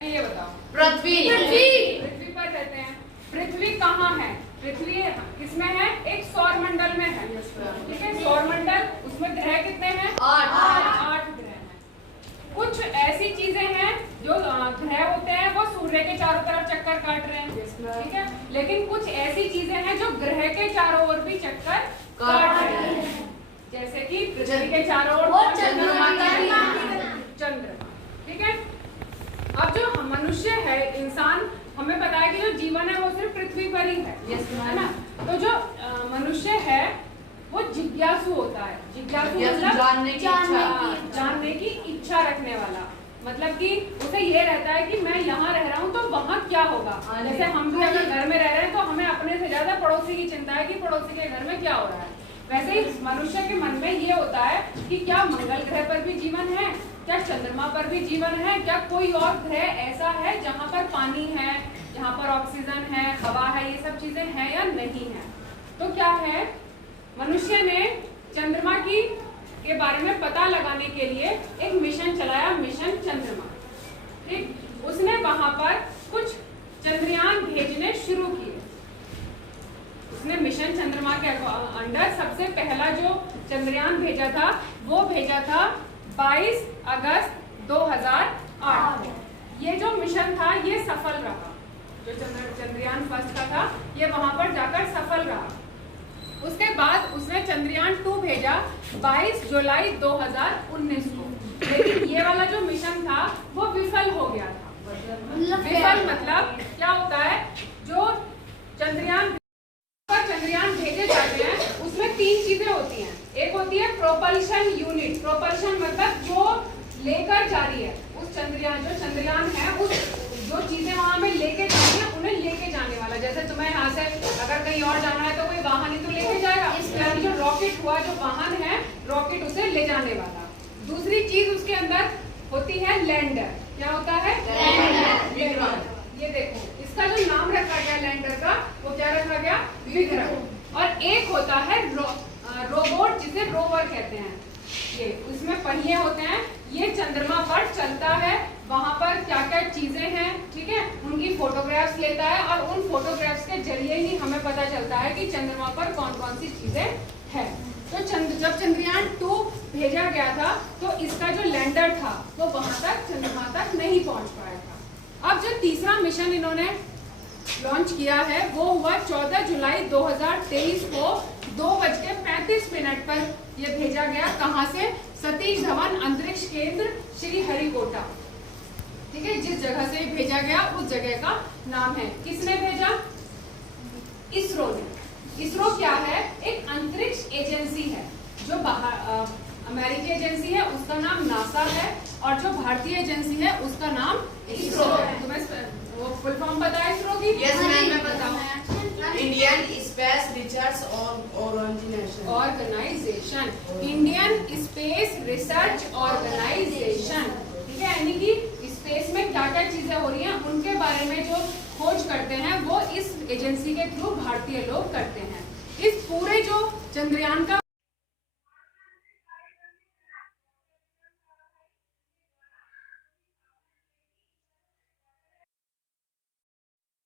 ये बताओ। पृथ्वी। पृथ्वी पर रहते हैं। पृथ्वी कहाँ है? पृथ्वी किसमें है? एक सौर मंडल में है। ठीक है, सौर मंडल, उसमें ग्रह कितने हैं? 8 ग्रह हैं। कुछ ऐसी चीजें हैं जो ग्रह होते हैं वो सूर्य के चारों तरफ चक्कर काट रहे हैं, ठीक है, लेकिन कुछ ऐसी चीजें हैं जो ग्रह के चारों ओर भी चक्कर काट रहे हैं, जैसे कि पृथ्वी के चारों ओर चंद्रमा, ठीक है। अब जो मनुष्य है, इंसान, हमें पता है कि जो जीवन है वो सिर्फ पृथ्वी पर ही है ना। तो जो मनुष्य है वो जिज्ञासु होता है। जिज्ञासु मतलब जानने की इच्छा रखने वाला, मतलब कि उसे ये रहता है कि मैं यहाँ रह रहा हूँ तो वहाँ क्या होगा। जैसे हम भी अगर घर में रह रहे हैं तो हमें अपने से ज्यादा पड़ोसी की चिंता है कि पड़ोसी के घर में क्या हो रहा है। वैसे ही मनुष्य के मन में ये होता है कि क्या मंगल ग्रह पर भी जीवन है, क्या चंद्रमा पर भी जीवन है, क्या कोई और ग्रह ऐसा है जहाँ पर पानी है, जहाँ पर ऑक्सीजन है, हवा है, ये सब चीजें हैं या नहीं है। तो क्या है, मनुष्य ने चंद्रमा के बारे में पता लगाने के लिए एक मिशन चलाया, मिशन चंद्रमा। ठीक, उसने वहां पर कुछ चंद्रयान भेजने शुरू किए। उसने मिशन चंद्रमा के अंडर सबसे पहला जो चंद्रयान भेजा था वो भेजा था 22 अगस्त 2008 को। ये जो मिशन था ये सफल रहा। जो चंद्रयान फर्स्ट का था ये वहां पर जाकर सफल रहा। उसके बाद उसने चंद्रयान 2 भेजा 22 जुलाई 2019 को, लेकिन ये वाला जो मिशन था वो विफल हो गया था। विफल मतलब क्या होता है, जो चंद्रयान भेजे जाते हैं उसमें 3 चीजें होती हैं। एक होती है प्रोपल्शन यूनिट। प्रोपल्शन मतलब जो लेकर जा रही है उस चंद्रयान, जो चंद्रयान है उस जो चीजें वहां में लेके जानी है उन्हें लेके जाने वाला। जैसे तुम्हें यहाँ से अगर कहीं और जाना है तो कोई वाहन ही तो लेके जाएगा, यानी जो रॉकेट हुआ, जो वाहन है रॉकेट उसे ले जाने वाला। दूसरी चीज उसके अंदर होती है लैंडर। क्या होता है? लैंडर। ये देखो इसका जो नाम रखा गया लैंडर का वो क्या रखा गया? विक्रम। और एक होता है रोबोट जिसे रोवर कहते हैं। ये उसमें पहिए होते हैं, ये चंद्रमा पर चलता है, वहां पर क्या क्या चीजें हैं, ठीक है, उनकी फोटोग्राफ्स लेता है और उन फोटोग्राफ्स के जरिए ही हमें पता चलता है कि चंद्रमा पर कौन कौन सी चीजें हैं। तो जब चंद्रयान 2 भेजा गया था तो इसका जो लैंडर था वो वहां तक चंद्रमा तक नहीं पहुंच पाया था। अब जो तीसरा मिशन इन्होंने लॉन्च किया है वो हुआ 14 जुलाई 2023 को 2:35 पर ये भेजा गया। कहां से? सतीश धवन अंतरिक्ष केंद्र श्रीहरिकोटा, ठीक है, जिस जगह से भेजा गया उस जगह का नाम है। किसने भेजा? इसरो ने। इसरो क्या है? एक अंतरिक्ष एजेंसी है। जो बाहर अमेरिकी एजेंसी है उसका नाम नासा है और जो भारतीय एजेंसी है उसका नाम इसरो है। तुम्हें वो फुल फॉर्म पता है इसरो की? यस मैम, मैं बताऊं। Indian Space Research Organisation. Indian Space Research Organisation, ठीक है, यानी कि स्पेस में क्या क्या चीजें हो रही हैं उनके बारे में जो खोज करते हैं वो इस एजेंसी के थ्रू भारतीय लोग करते हैं। इस पूरे जो चंद्रयान का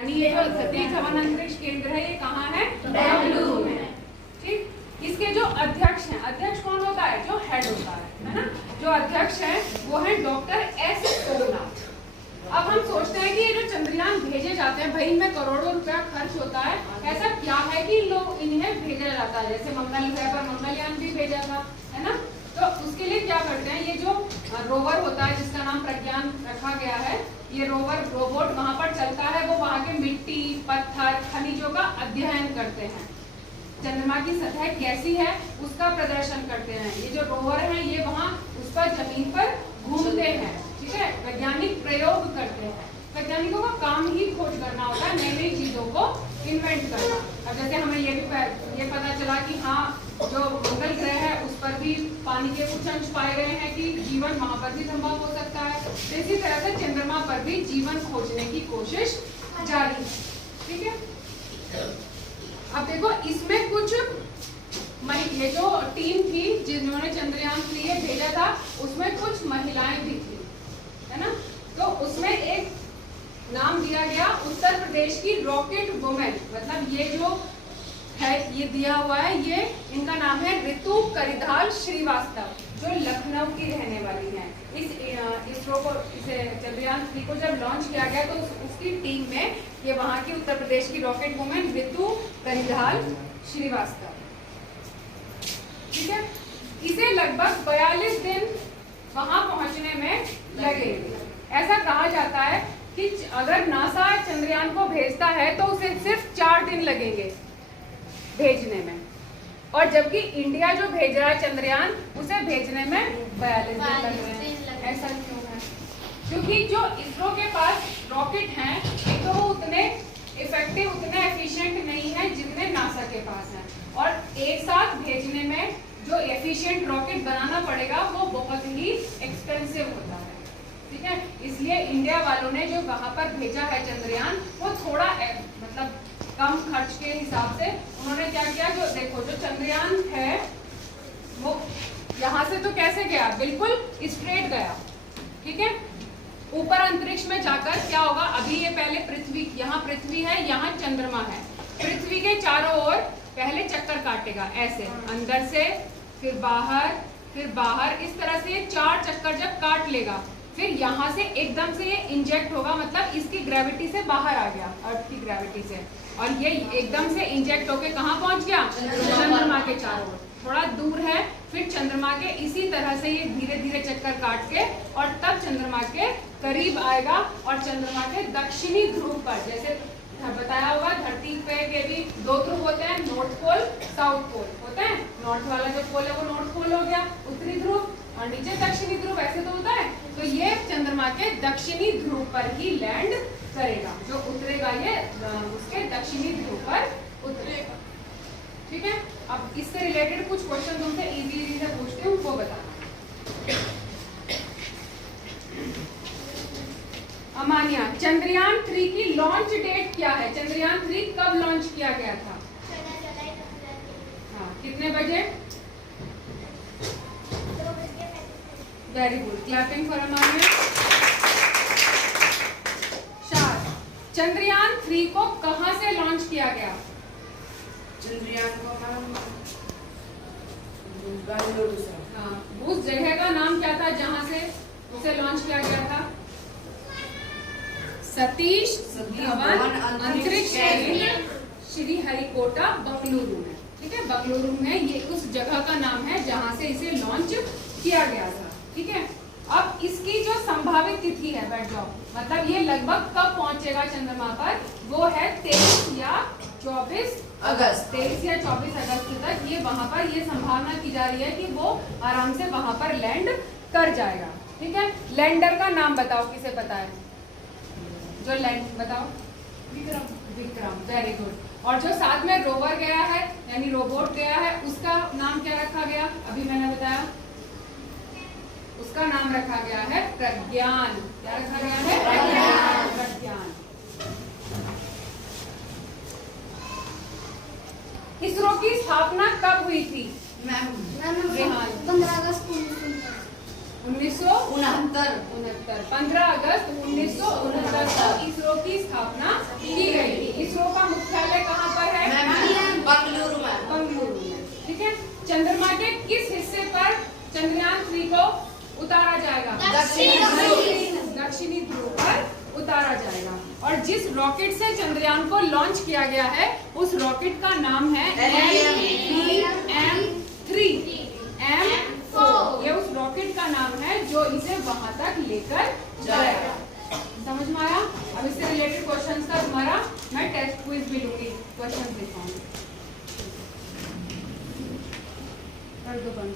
ये जो सतीश धवन अंतरिक्ष केंद्र है ये कहाँ है? बेंगलुरु में। ठीक, इसके जो अध्यक्ष हैं, अध्यक्ष कौन होता है? जो हेड होता है ना, जो अध्यक्ष है वो है डॉक्टर एस सोमनाथ। अब हम सोचते हैं कि ये जो चंद्रयान भेजे जाते हैं भाई इनमें करोड़ों रुपया खर्च होता है, ऐसा क्या है कि लोग इन्हें भेजा जाता है। जैसे मंगल ग्रह पर मंगलयान भी भेजा था, है ना, तो उसके लिए क्या करते हैं, ये जो रोवर होता है जिसका नाम प्रज्ञान रखा गया है, ये रोबोट वहां पर चलता है, वो वहां के मिट्टी, पत्थर, खनिजों का अध्ययन करते हैं, चंद्रमा की सतह कैसी है उसका प्रदर्शन करते हैं। ये जो रोवर है ये वहां उस पर जमीन पर घूमते हैं, ठीक है, वैज्ञानिक प्रयोग करते हैं। वैज्ञानिकों का काम ही खोज करना होता है, नई नई चीजों को इन्वेंट करना। अब जैसे हमें ये पता चला कि हाँ जो मंगल ग्रह है उस पर भी पानी के कुछ अंश पाए गए हैं कि जीवन वहां पर भी संभव हो सकता है, तो इसी तरह से चंद्रमा पर भी जीवन खोजने की कोशिश जारी है, ठीक है। अब देखो इसमें कुछ ये जो टीम थी जिन्होंने चंद्रयान 3 भेजा था उसमें कुछ महिलाएं भी थी, है ना, तो उसमें एक नाम दिया गया उत्तर प्रदेश की रॉकेट वुमेन, मतलब ये जो है ये दिया हुआ है, ये इनका नाम है रितु करिधाल श्रीवास्तव, जो लखनऊ की रहने वाली हैं। इसरो को इसे चंद्रयान 3 को जब लॉन्च किया गया तो उसकी टीम में ये वहाँ की उत्तर प्रदेश की रॉकेट वुमेन रितु करिधाल श्रीवास्तव, ठीक है। इसे लगभग 42 दिन वहां पहुंचने में लगेंगे। ऐसा कहा जाता है कि अगर नासा चंद्रयान को भेजता है तो उसे सिर्फ 4 दिन लगेंगे भेजने में, और जबकि इंडिया जो भेज रहा है चंद्रयान उसे भेजने में 42 दिन लग रहे हैं। ऐसा क्यों है? क्योंकि जो इसरो के पास रॉकेट हैं तो वो उतने इफेक्टिव, उतने एफिशिएंट नहीं है जितने नासा के पास हैं, और एक साथ भेजने में जो एफिशिएंट रॉकेट बनाना पड़ेगा वो बहुत ही एक्सपेंसिव होता है, ठीक है। इसलिए इंडिया वालों ने जो वहां पर भेजा है चंद्रयान वो थोड़ा मतलब कम खर्च के हिसाब से उन्होंने क्या किया, जो देखो जो चंद्रयान है वो यहाँ से तो कैसे गया, बिल्कुल स्ट्रेट गया, ठीक है। ऊपर अंतरिक्ष में जाकर क्या होगा, अभी ये पहले पृथ्वी, यहाँ पृथ्वी है, यहाँ चंद्रमा है, पृथ्वी के चारों ओर पहले चक्कर काटेगा ऐसे, अंदर से फिर बाहर, इस तरह से 4 चक्कर जब काट लेगा, फिर यहाँ से एकदम से ये इंजेक्ट होगा, मतलब इसकी ग्रेविटी से बाहर आ गया, अर्थ की ग्रेविटी से, और ये एकदम से इंजेक्ट होके कहाँ पहुंच गया, चंद्रमा के चारों ओर। थोड़ा दूर है, फिर चंद्रमा के इसी तरह से ये धीरे धीरे चक्कर काट के और तब चंद्रमा के करीब आएगा, और चंद्रमा के दक्षिणी ध्रुव पर, जैसे बताया होगा धरती पे के भी 2 ध्रुव होते हैं, नॉर्थ पोल, साउथ पोल होते हैं। नॉर्थ वाला जो पोल है वो नॉर्थ पोल हो गया, उत्तरी ध्रुव, और नीचे दक्षिणी ध्रुव, ऐसे तो होता है। तो ये चंद्रमा के दक्षिणी ध्रुव पर ही लैंड करेगा, जो उतरेगा ये उसके दक्षिणी ध्रुव पर उतरेगा, ठीक है। अब इससे रिलेटेड कुछ क्वेश्चन तुमसे इजी से पूछती हूँ, वो बताना। अमानिया, चंद्रयान 3 की लॉन्च डेट क्या है? चंद्रयान 3 कब लॉन्च किया गया था? हाँ, कितने बजे? Very good, clapping for Amania. Shad, Chandrayaan 3 को कहां से लॉन्च किया गया? चंद्रयान को बेंगलुरु से। हाँ, उस जगह का नाम क्या था जहां से उसे लॉन्च किया गया था? सतीश धवन अंतरिक्ष केंद्र, श्रीहरिकोटा, बेंगलुरु में, ठीक है। बेंगलुरु में ये उस जगह का नाम है जहां से इसे लॉन्च किया गया था, ठीक है। अब इसकी जो संभावित तिथि है, बैठ जाओ, मतलब ये लगभग कब पहुंचेगा चंद्रमा पर, वो है 23 या 24 अगस्त। 23 या 24 अगस्त तक ये वहां पर, ये संभावना की जा रही है कि वो आराम से वहां पर लैंड कर जाएगा, ठीक है। लैंडर का नाम बताओ, किसे पता है जो लैंड, बताओ। Vikram, very good. और जो साथ में रोवर गया है, यानी रोबोट गया है, उसका नाम क्या रखा गया? अभी मैंने बताया, उसका नाम रखा गया है प्रज्ञान। क्या रखा गया है? प्रज्ञान। इसरो की स्थापना कब हुई थी? 15 अगस्त 1969। 15 अगस्त 1969 को इसरो की स्थापना की गई थी। इसरो का मुख्यालय कहाँ पर है? बेंगलुरु में। बेंगलुरु में, ठीक है। चंद्रमा के किस हिस्से पर चंद्रयान 3 को उतारा जाएगा? दक्षिणी ध्रुव पर उतारा जाएगा। और जिस रॉकेट से चंद्रयान को लॉन्च किया गया है उस रॉकेट का नाम है M3। ये उस रॉकेट का नाम है जो इसे वहां तक लेकर जाएगा। समझ में आया? अब इससे रिलेटेड क्वेश्चंस का तुम्हारा मैं टेस्ट क्विज भी लूंगी, क्वेश्चन दिखाऊंगी। कर दो बंद।